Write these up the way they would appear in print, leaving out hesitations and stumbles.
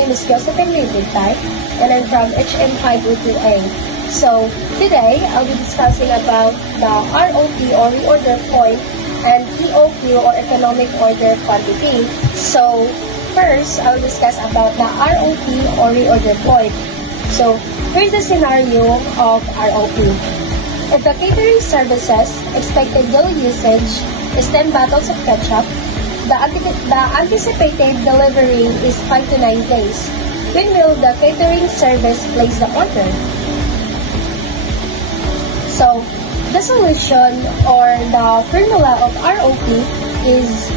name is Josephine Lidigtay, and I'm from HM502A. So, today, I'll be discussing about the ROP or reorder point and EOQ or economic order quantity. So, first, I'll discuss about the ROP or reorder point. So, here's the scenario of ROP. If the catering services expected daily usage is 10 bottles of ketchup, the anticipated delivery is 5 to 9 days. When will the catering service place the order? So, the solution or the formula of ROP is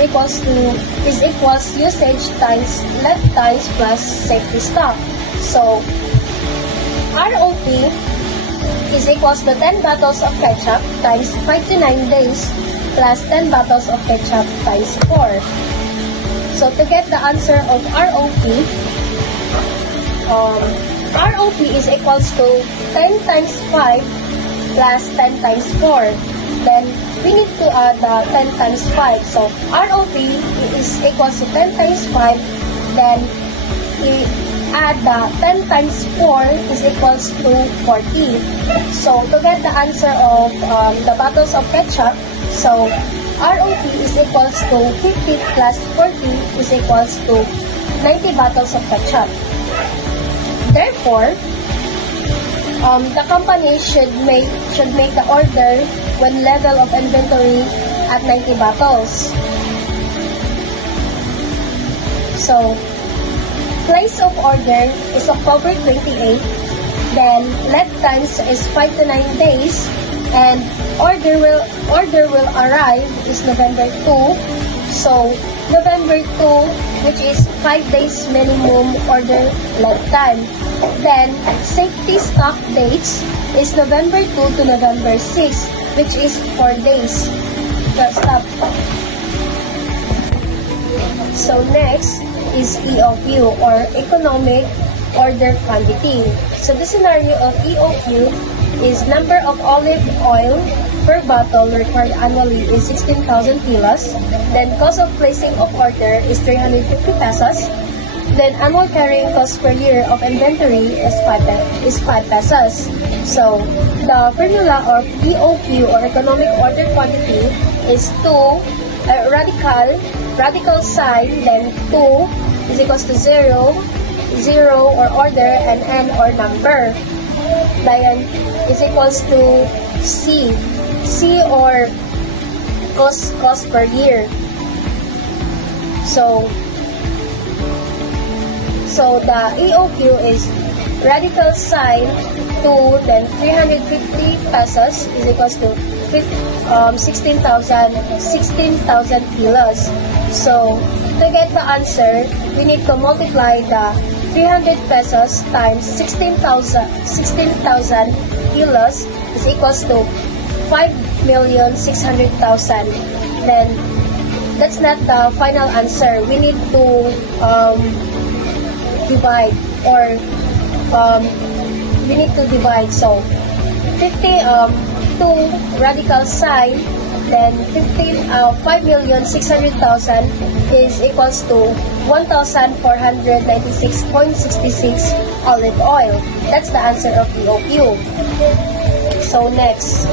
equals usage times left times plus safety stock. So, ROP is equals to 10 bottles of ketchup times 5 to 9 days plus 10 bottles of ketchup times 4. So, to get the answer of ROP, ROP is equals to 10 times 5 plus 10 times 4. Then, we need to add 10 times 5. So, ROP is equals to 10 times 5. Then, we add 10 times 4 is equals to 40. So, to get the answer of the bottles of ketchup, so ROP is equals to 50 plus 40 is equals to 90 bottles of ketchup. Therefore, the company should make the order when level of inventory at 90 bottles. So, place of order is October 28, then lead times is 5 to 9 days, and order will arrive is November 2. So, November 2, which is 5 days minimum order lead time. Then, safety stock dates is November 2 to November 6, which is 4 days. Stop. So, next is EOQ or economic order quantity. So, the scenario of EOQ is number of olive oil per bottle required annually is 16,000 kilos. Then cost of placing of order is 350 pesos. Then annual carrying cost per year of inventory is 5 pesos. So the formula of EOQ or economic order quantity is 2 radical sign, then 2 is equals to 0 or order, and n or number. Then is equals to C or cost per year. So the EOQ is radical sign 2, then 350 pesos is equals to 16,000 kilos. So to get the answer, we need to multiply the 300 pesos times 16,000 kilos is equals to 5,600,000. Then that's not the final answer. We need to divide, or we need to divide. So 2 radical sign, then 5,600,000 is equals to 1,496.66 olive oil. That's the answer of EOQ. So next,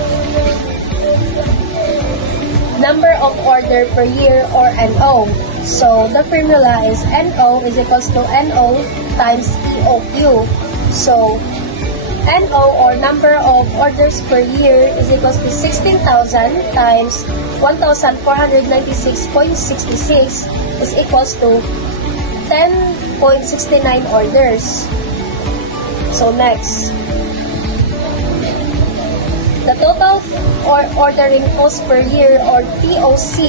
number of order per year or NO. So the formula is NO is equals to NO times EOQ. So NO or number of orders per year is equals to 16,000 times 1,496.66 is equals to 10.69 orders. So next, the total ordering cost per year or TOC.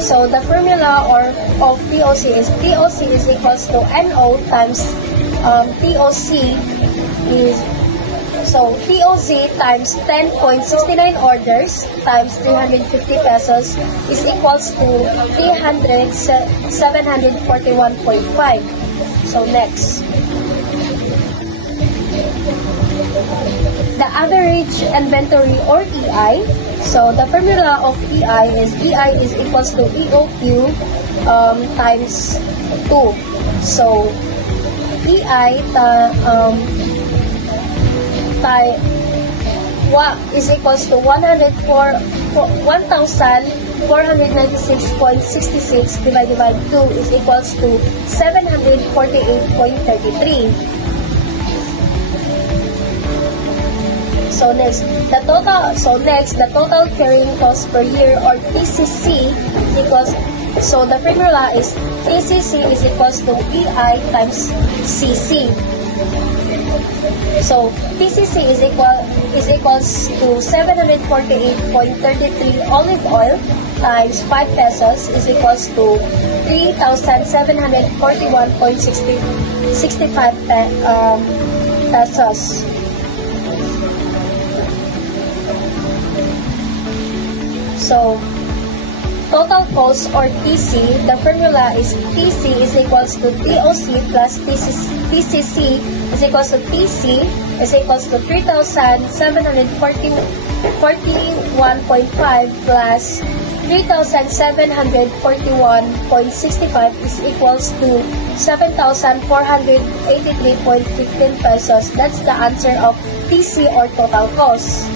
So the formula of TOC is equals to NO times TOC is TOC times 10.69 orders times 350 pesos is equals to 741.5. So next, the average inventory or EI. So the formula of EI is equals to EOQ times 2. So, EI is equals to 1,496.66 divided by 2 is equals to 748.33. So next, the total carrying cost per year, or TCC, is equals, so the formula is TCC is equals to EI times CC. So TCC is equals to 748.33 olive oil times 5 pesos is equals to 3,741.65 pesos. So, total cost, or TC, the formula is TC is equals to TOC plus TCC is equals to TC is equals to 3,741.5 plus 3,741.65 is equals to 7,483.15 pesos. That's the answer of TC, or total cost.